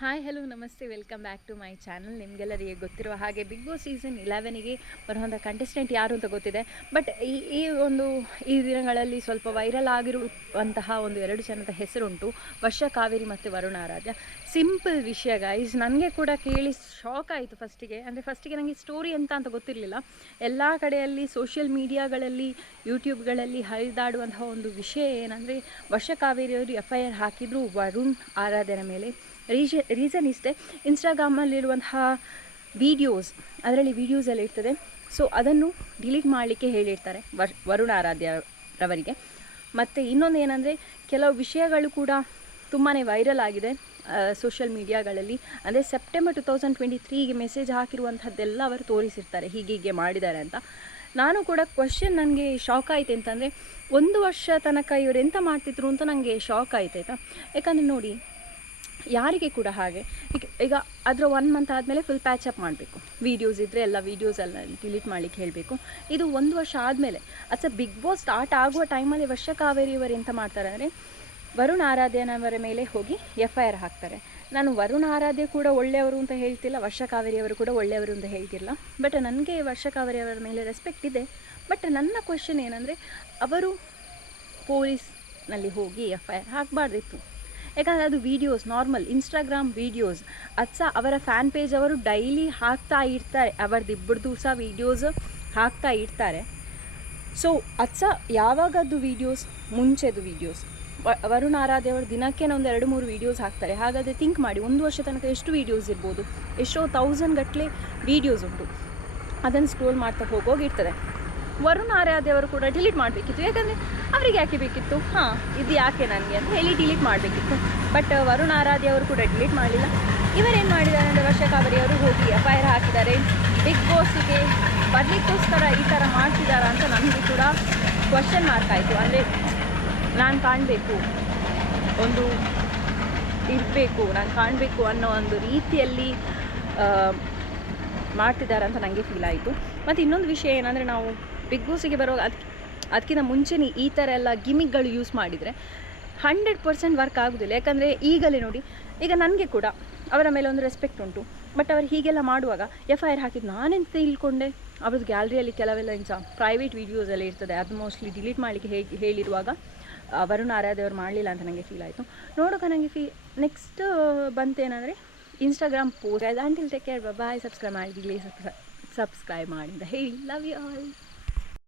Hi, hello, ನಮಸ್ತೆ. Welcome back to my channel. ನಿಮಗೆಲ್ಲರಿಗೆ ಗೊತ್ತಿರುವ ಹಾಗೆ ಬಿಗ್ ಬಾಸ್ ಸೀಸನ್ ಇಲೆವೆನಿಗೆ ಬರುವಂಥ ಕಂಟೆಸ್ಟೆಂಟ್ ಯಾರು ಅಂತ ಗೊತ್ತಿದೆ. ಬಟ್ ಈ ಈ ಒಂದು, ಈ ದಿನಗಳಲ್ಲಿ ಸ್ವಲ್ಪ ವೈರಲ್ ಆಗಿರುವಂತಹ ಒಂದು ಎರಡು ಜನದ ಹೆಸರುಂಟು ವರ್ಷ ಕಾವೇರಿ ಮತ್ತು ವರುಣ ಆರಾಧ್ಯ. ಸಿಂಪಲ್ ವಿಷಯ ಗೈಸ್ ನನಗೆ ಕೂಡ ಕೇಳಿ ಶಾಕ್ ಆಯಿತು ಫಸ್ಟಿಗೆ ಅಂದರೆ ಫಸ್ಟಿಗೆ ನನಗೆ ಸ್ಟೋರಿ ಅಂತ ಅಂತ ಗೊತ್ತಿರಲಿಲ್ಲ. ಎಲ್ಲ ಕಡೆಯಲ್ಲಿ ಸೋಷಿಯಲ್ ಮೀಡಿಯಾಗಳಲ್ಲಿ ಯೂಟ್ಯೂಬ್ಗಳಲ್ಲಿ ಹರಿದಾಡುವಂತಹ ಒಂದು ವಿಷಯ ಏನಂದರೆ, ವರ್ಷ ಕಾವೇರಿಯವರು ಎಫ್ ಐ ಆರ್ ಹಾಕಿದ್ರು ವರುಣ್ ಆರಾಧನೆ ಮೇಲೆ. ರೀಜ ರೀಸನ್ ಇಷ್ಟೇ. ಇನ್ಸ್ಟಾಗ್ರಾಮಲ್ಲಿರುವಂತಹ ವೀಡಿಯೋಸ್ ಅದರಲ್ಲಿ ವೀಡಿಯೋಸ್ ಎಲ್ಲ ಇರ್ತದೆ. ಸೊ ಅದನ್ನು ಡಿಲೀಟ್ ಮಾಡಲಿಕ್ಕೆ ಹೇಳಿರ್ತಾರೆ ವರ್ ವರುಣ ಆರಾಧ್ಯ ರವರಿಗೆ. ಮತ್ತು ಇನ್ನೊಂದು ಏನಂದರೆ, ಕೆಲವು ವಿಷಯಗಳು ಕೂಡ ತುಂಬಾ ವೈರಲ್ ಆಗಿದೆ ಸೋಷಿಯಲ್ ಮೀಡಿಯಾಗಳಲ್ಲಿ ಅಂದರೆ ಸೆಪ್ಟೆಂಬರ್ ಟು ತೌಸಂಡ್ ಟ್ವೆಂಟಿ ತ್ರೀಗೆ ಮೆಸೇಜ್ ಹಾಕಿರುವಂಥದ್ದೆಲ್ಲ ಅವರು ತೋರಿಸಿರ್ತಾರೆ, ಹೀಗೆ ಹೀಗೆ ಮಾಡಿದ್ದಾರೆ ಅಂತ. ನಾನು ಕೂಡ ಕ್ವಶನ್ ನನಗೆ ಶಾಕ್ ಆಯ್ತು ಅಂತಂದರೆ ಒಂದು ವರ್ಷ ತನಕ ಇವರು ಎಂತ ಮಾಡ್ತಿದ್ರು ಅಂತ ನನಗೆ ಶಾಕ್ ಆಯ್ತು ಆಯಿತಾ? ಯಾಕಂದರೆ ನೋಡಿ ಯಾರಿಗೆ ಕೂಡ ಹಾಗೆ. ಈಗ ಈಗ ಅದರ ಒನ್ ಮಂತ್ ಆದಮೇಲೆ ಫುಲ್ ಪ್ಯಾಚ್ ಅಪ್ ಮಾಡಬೇಕು. ವೀಡಿಯೋಸ್ ಇದ್ದರೆ ಎಲ್ಲ ವೀಡಿಯೋಸ್ ಎಲ್ಲ ಡಿಲೀಟ್ ಮಾಡಲಿಕ್ಕೆ ಹೇಳಬೇಕು. ಇದು ಒಂದು ವರ್ಷ ಆದಮೇಲೆ ಅಚ್ಚ ಬಿಗ್ ಬಾಸ್ ಸ್ಟಾರ್ಟ್ ಆಗುವ ಟೈಮಲ್ಲಿ ವರ್ಷ ಕಾವೇರಿ ಇವರು ಎಂತ ಮಾಡ್ತಾರೆ ಅಂದರೆ, ವರುಣ್ ಆರಾಧ್ಯನವರ ಮೇಲೆ ಹೋಗಿ ಎಫ್ ಐ ಆರ್ ಹಾಕ್ತಾರೆ. ನಾನು ವರುಣ್ ಆರಾಧ್ಯ ಕೂಡ ಒಳ್ಳೆಯವರು ಅಂತ ಹೇಳ್ತಿಲ್ಲ, ವರ್ಷ ಕಾವೇರಿಯವರು ಕೂಡ ಒಳ್ಳೆಯವರು ಅಂತ ಹೇಳ್ತಿಲ್ಲ ಬಟ್ ನನಗೆ ವರ್ಷ ಕಾವೇರಿಯವರ ಮೇಲೆ ರೆಸ್ಪೆಕ್ಟ್ ಇದೆ. ಬಟ್ ನನ್ನ ಕ್ವಶನ್ ಏನಂದರೆ, ಅವರು ಪೊಲೀಸ್ನಲ್ಲಿ ಹೋಗಿ ಎಫ್ ಐ ಆರ್ ಹಾಕಬಾರ್ದಿತ್ತು. ಯಾಕಂದರೆ ಅದು ವೀಡಿಯೋಸ್ ನಾರ್ಮಲ್ ಇನ್ಸ್ಟಾಗ್ರಾಮ್ ವೀಡಿಯೋಸ್ ಅದು ಸಹ ಅವರ ಫ್ಯಾನ್ ಪೇಜ್ ಅವರು ಡೈಲಿ ಹಾಕ್ತಾ ಇರ್ತಾರೆ. ಅವರದ್ದು ಇಬ್ಬರದು ಸಹ ವೀಡಿಯೋಸ್ ಹಾಕ್ತಾ ಇರ್ತಾರೆ. ಸೊ ಅದು ಸಹ ಯಾವಾಗದ್ದು ವೀಡಿಯೋಸ್ ಮುಂಚೆದು ವೀಡಿಯೋಸ್ ವರುಣ್ ಆರಾಧ್ಯ ದಿನಕ್ಕೆ ಒಂದು ಎರಡು ಮೂರು ವೀಡಿಯೋಸ್ ಹಾಕ್ತಾರೆ. ಹಾಗಾದರೆ ಥಿಂಕ್ ಮಾಡಿ, ಒಂದು ವರ್ಷ ತನಕ ಎಷ್ಟು ವೀಡಿಯೋಸ್ ಇರ್ಬೋದು? ಎಷ್ಟೋ ತೌಸಂಡ್ ಗಟ್ಟಲೆ ವೀಡಿಯೋಸ್ ಉಂಟು. ಅದನ್ನು ಸ್ಕ್ರೋಲ್ ಮಾಡ್ತಾ ಹೋಗೋಗಿರ್ತದೆ ವರುಣ್ ಆರಾಧ್ಯವರು ಕೂಡ ಡಿಲೀಟ್ ಮಾಡಬೇಕಿತ್ತು. ಯಾಕಂದರೆ ಅವರಿಗೆ ಯಾಕೆ ಬೇಕಿತ್ತು? ಹಾಂ, ಇದು ಯಾಕೆ ನನಗೆ ಅಂತ ಹೇಳಿ ಡಿಲೀಟ್ ಮಾಡಬೇಕಿತ್ತು. ಬಟ್ ವರುಣ್ ಆರಾಧ್ಯ ಅವರು ಕೂಡ ಡಿಲೀಟ್ ಮಾಡಲಿಲ್ಲ. ಇವರೇನು ಮಾಡಿದ್ದಾರೆ ಅಂದರೆ ವರ್ಷ ಕಾವೇರಿ ಅವರು ಹೋಗಿ ಎಫ್ ಐ ಆರ್ ಹಾಕಿದ್ದಾರೆ ಬಿಗ್ ಬಾಸ್ಗೆ ಬರಲಿಕ್ಕೋಸ್ಕರ ಈ ಥರ ಮಾಡ್ತಿದ್ದಾರಾ ಅಂತ ನನಗೂ ಕೂಡ ಕ್ವಶನ್ ಮಾರ್ಕ್ ಆಯಿತು. ಅಂದರೆ ನಾನು ಕಾಣಬೇಕು, ಒಂದು ಇರಬೇಕು, ನಾನು ಕಾಣಬೇಕು ಅನ್ನೋ ಒಂದು ರೀತಿಯಲ್ಲಿ ಮಾಡ್ತಿದ್ದಾರೆ ಅಂತ ನನಗೆ ಫೀಲ್ ಆಯಿತು. ಮತ್ತು ಇನ್ನೊಂದು ವಿಷಯ ಏನಂದರೆ ನಾವು ಬಿಗ್ ಬಾಸಿಗೆ ಬರೋ ಅದಕ್ಕೆ ಅದಕ್ಕಿಂತ ಮುಂಚೆನೇ ಈ ಥರ ಎಲ್ಲ ಗಿಮಿಕ್ಗಳು ಯೂಸ್ ಮಾಡಿದರೆ ಹಂಡ್ರೆಡ್ ಪರ್ಸೆಂಟ್ ವರ್ಕ್ ಆಗೋದಿಲ್ಲ. ಯಾಕಂದರೆ ಈಗಲೇ ನೋಡಿ, ಈಗ ನನಗೆ ಕೂಡ ಅವರ ಮೇಲೆ ಒಂದು ರೆಸ್ಪೆಕ್ಟ್ ಉಂಟು. ಬಟ್ ಅವರು ಹೀಗೆಲ್ಲ ಮಾಡುವಾಗ ಎಫ್ ಐ ಆರ್ ಹಾಕಿದ್ದು ನಾನೆಂತ ತಿಳ್ಕೊಂಡೆ? ಅವ್ರದ್ದು ಗ್ಯಾಲರಿಯಲ್ಲಿ ಕೆಲವೆಲ್ಲ ಇನ್ಸ ಪ್ರೈವೇಟ್ ವೀಡಿಯೋಸ್ ಎಲ್ಲ ಇರ್ತದೆ. ಅದು ಮೋಸ್ಟ್ಲಿ ಡಿಲೀಟ್ ಮಾಡಲಿಕ್ಕೆ ಹೇಗೆ, ಹೇಳಿರುವಾಗ ವರುಣ್ ಆರಾಧ್ಯವ್ರು ಮಾಡಲಿಲ್ಲ ಅಂತ ನನಗೆ ಫೀಲ್ ಆಯಿತು. ನೋಡೋಕೆ ನನಗೆ ಫೀ next ಬಂತೇನೆಂದರೆ Instagram post until take care bye subscribe ಮಾಡಿ ಸಬ್ಸ್ಕ್ರೈಬ್ ಮಾಡಿ ಅಂತ ಹೇಳಿ. Love you all